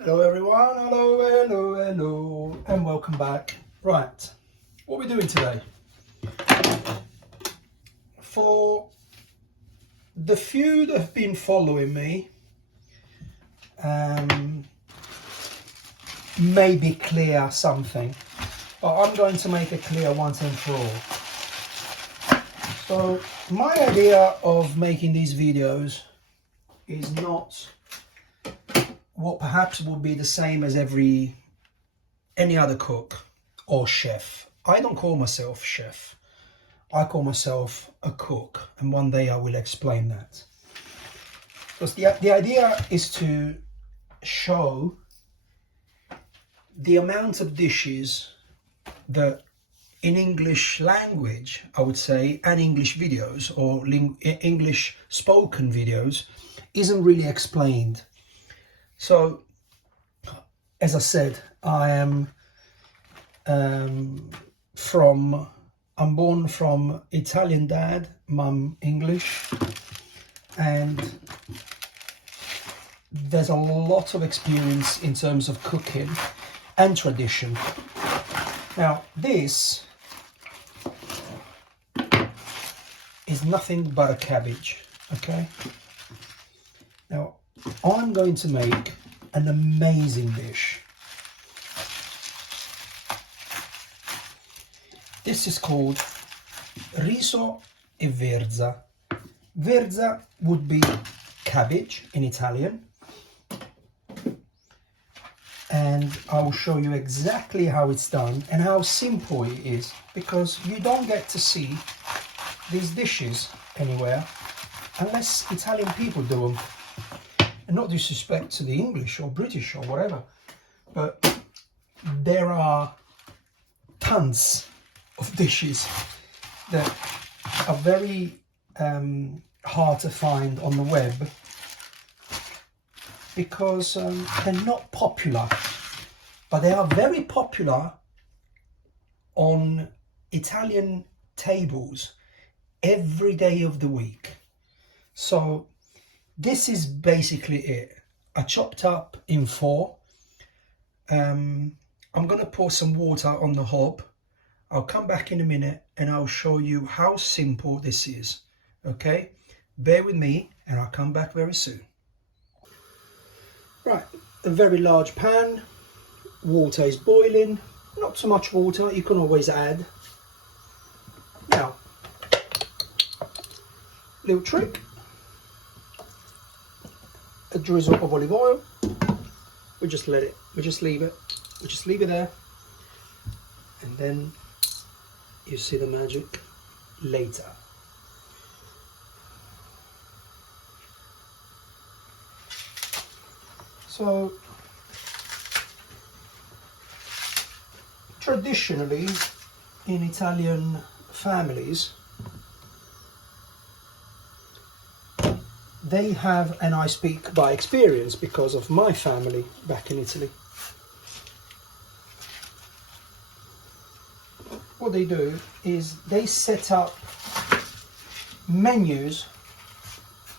Hello everyone, hello, and welcome back. Right, what are we doing today? For the few that have been following me, maybe clear something, but I'm going to make it clear once and for all. So my idea of making these videos is not what perhaps will be the same as any other cook or chef. I don't call myself chef. I call myself a cook, and one day I will explain that. Because the idea is to show the amount of dishes that in English language, I would say, and English videos or English spoken videos isn't really explained. So, as I said, I am I'm born from Italian dad, mum English, and there's a lot of experience in terms of cooking and tradition. Now, this is nothing but a cabbage, okay? Now, I'm going to make an amazing dish. This is called riso e verza. Verza would be cabbage in Italian. And I will show you exactly how it's done and how simple it is, because you don't get to see these dishes anywhere unless Italian people do them. And not disrespect to the English or British or whatever, but there are tons of dishes that are very hard to find on the web because they're not popular, but they are very popular on Italian tables every day of the week. So this is basically it. I chopped up in four. I'm going to pour some water on the hob. I'll come back in a minute and I'll show you how simple this is. Okay, bear with me and I'll come back very soon. Right, a very large pan, water is boiling, not so much water, you can always add. Now, little trick, a drizzle of olive oil, we just leave it there, and then you see the magic later. So, traditionally in Italian families, they have, and I speak by experience because of my family back in Italy, what they do is they set up menus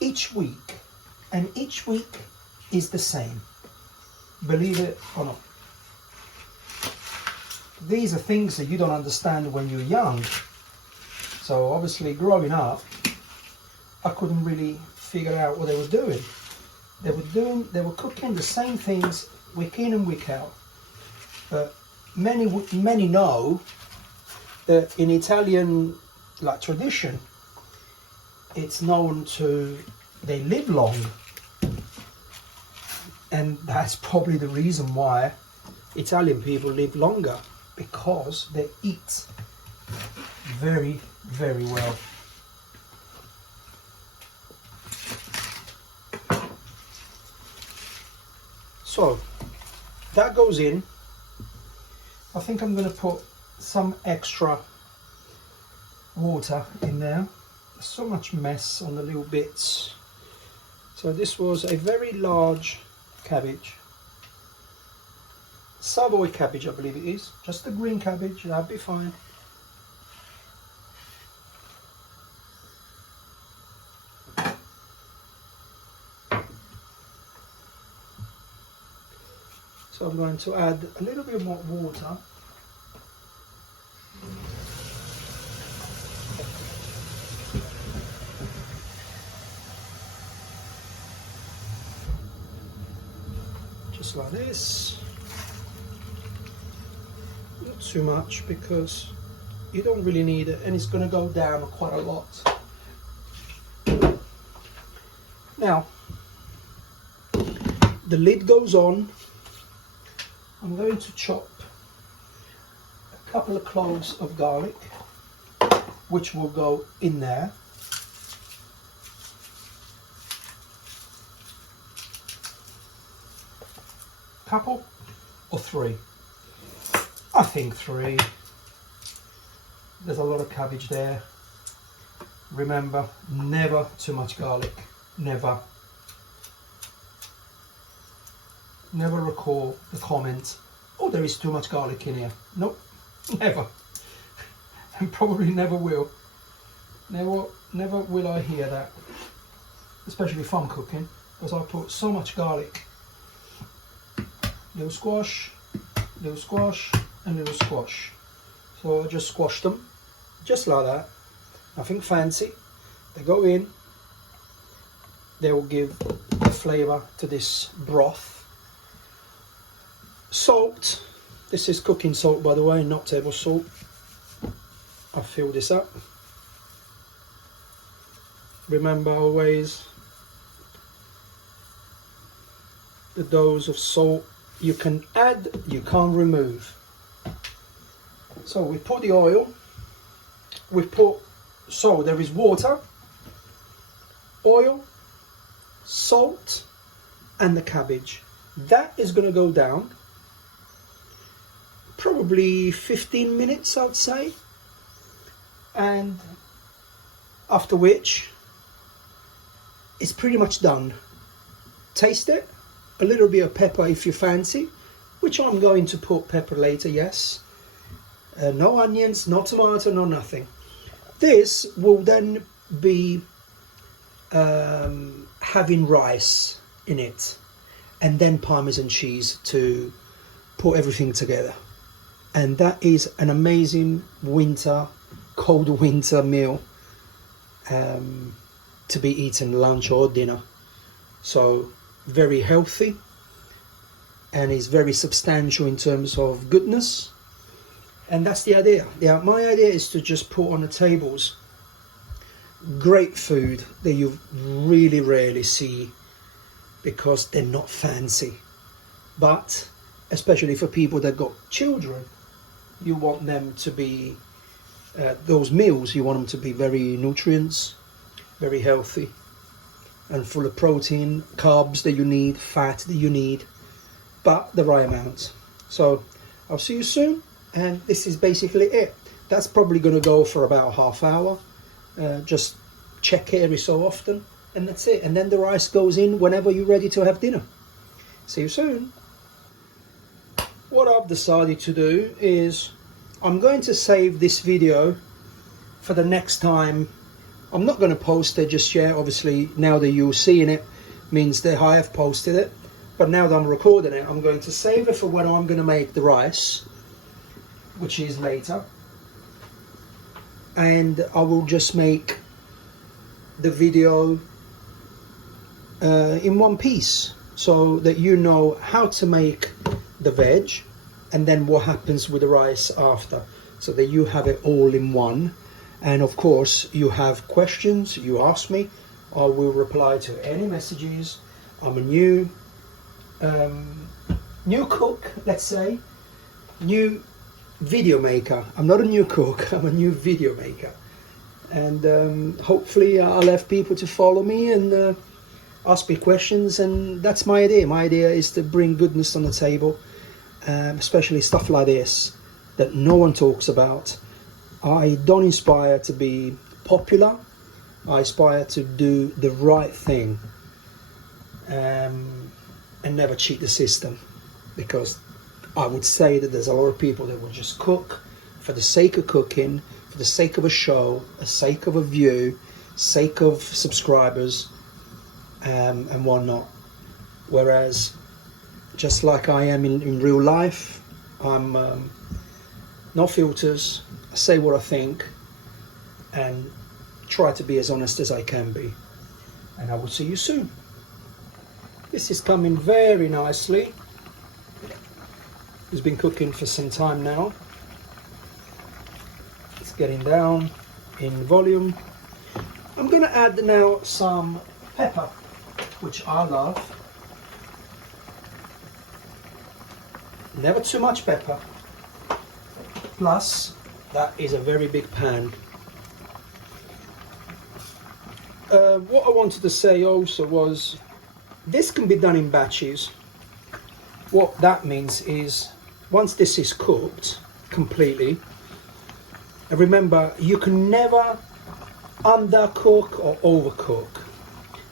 each week, and each week is the same, believe it or not. These are things that you don't understand when you're young. So obviously growing up, I couldn't really figure out what they were doing. They were cooking the same things week in and week out. But many know that in Italian tradition, it's known to, they live long. And that's probably the reason why Italian people live longer, because they eat very, very well. So that goes in. I think I'm going to put some extra water in there. There's so much mess on the little bits. So this was a very large cabbage, Savoy cabbage I believe it is, just the green cabbage, that'd be fine. So I'm going to add a little bit more water. Just like this. Not too much because you don't really need it, and it's going to go down quite a lot. Now, the lid goes on. I'm going to chop a couple of cloves of garlic, which will go in there. Couple or three? I think three. There's a lot of cabbage there. Remember, never too much garlic. Never. Never recall the comment, oh, there is too much garlic in here. Nope, never. And probably never will. Never will I hear that. Especially if I'm cooking, because I put so much garlic. Little squash, and little squash. So I just squash them, just like that. Nothing fancy. They go in. They will give a flavour to this broth. Salt. This is cooking salt, by the way, not table salt. I fill this up. Remember always, the dose of salt you can add, you can't remove. So we put the oil. So there is water, oil, salt, and the cabbage. That is going to go down probably 15 minutes, I'd say, and after which it's pretty much done. Taste it. A little bit of pepper if you fancy, which I'm going to put pepper later, yes. No onions, no tomato, no nothing. This will then be having rice in it, and then Parmesan cheese to put everything together. And that is an amazing cold winter meal to be eaten lunch or dinner. So very healthy, and is very substantial in terms of goodness. And that's the idea. Yeah, my idea is to just put on the tables great food that you really rarely see, because they're not fancy. But especially for people that got children, you want them to be, those meals, you want them to be very nutrients, very healthy, and full of protein, carbs that you need, fat that you need, but the right amount. So I'll see you soon, and this is basically it. That's probably going to go for about half hour. Just check it every so often, and that's it. And then the rice goes in whenever you're ready to have dinner. See you soon. What I've decided to do is I'm going to save this video for the next time. I'm not going to post it just yet. Obviously, now that you're seeing it means that I have posted it. But now that I'm recording it, I'm going to save it for when I'm going to make the rice, which is later. And I will just make the video in one piece, so that you know how to make the veg and then what happens with the rice after, so that you have it all in one. And of course, you have questions, you ask me, I will reply to any messages. I'm a new cook, let's say, new video maker. I'm not a new cook, I'm a new video maker. And hopefully I'll have people to follow me and ask me questions, and that's my idea. My idea is to bring goodness on the table, especially stuff like this that no one talks about. I don't aspire to be popular. I aspire to do the right thing, and never cheat the system, because I would say that there's a lot of people that will just cook for the sake of cooking, for the sake of a show, the sake of a view, sake of subscribers, and whatnot. Whereas just like I am in real life. I'm no filters. I say what I think and try to be as honest as I can be. And I will see you soon. This is coming very nicely. It's been cooking for some time now. It's getting down in volume. I'm going to add now some pepper, which I love. Never too much pepper. Plus, that is a very big pan. What I wanted to say also was, this can be done in batches. What that means is, once this is cooked completely, remember, you can never undercook or overcook.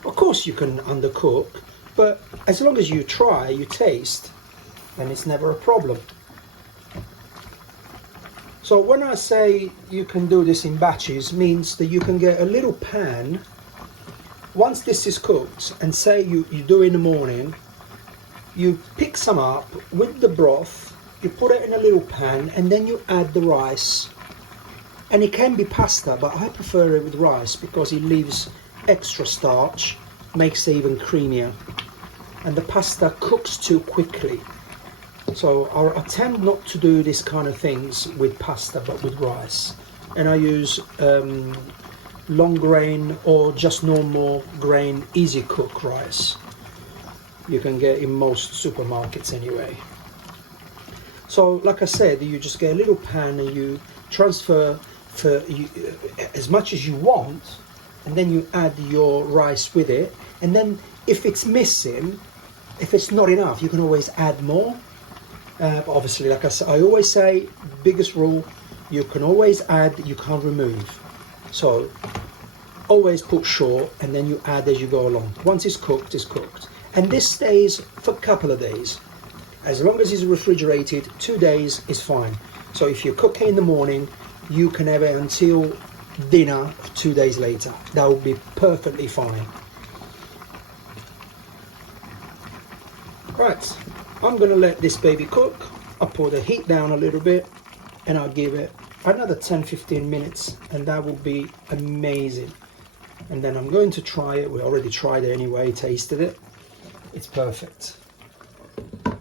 Of course you can undercook, but as long as you try, you taste, then it's never a problem. So when I say you can do this in batches, means that you can get a little pan. Once this is cooked, and say you do in the morning, you pick some up with the broth, you put it in a little pan, and then you add the rice. And it can be pasta, but I prefer it with rice because it leaves extra starch, makes it even creamier. And the pasta cooks too quickly. So I attempt not to do this kind of things with pasta, but with rice. And I use long grain or just normal grain easy cook rice. You can get in most supermarkets anyway. So like I said, you just get a little pan and you transfer for as much as you want, and then you add your rice with it. And then if it's missing, if it's not enough, you can always add more. But obviously, like I always say, biggest rule, you can always add, you can't remove. So always put short, and then you add as you go along. Once it's cooked, it's cooked. And this stays for a couple of days. As long as it's refrigerated, 2 days is fine. So if you cook it in the morning, you can have it until dinner 2 days later. That will be perfectly fine. Right, I'm going to let this baby cook. I'll put the heat down a little bit and I'll give it another 10-15 minutes, and that will be amazing. And then I'm going to try it. We already tried it anyway, tasted it. It's perfect.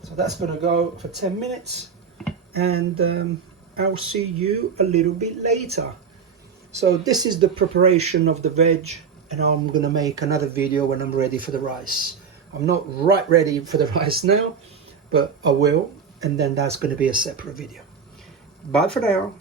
So that's going to go for 10 minutes, and I'll see you a little bit later. So this is the preparation of the veg, and I'm going to make another video when I'm ready for the rice. I'm not right ready for the rice now, but I will, and then that's going to be a separate video. Bye for now.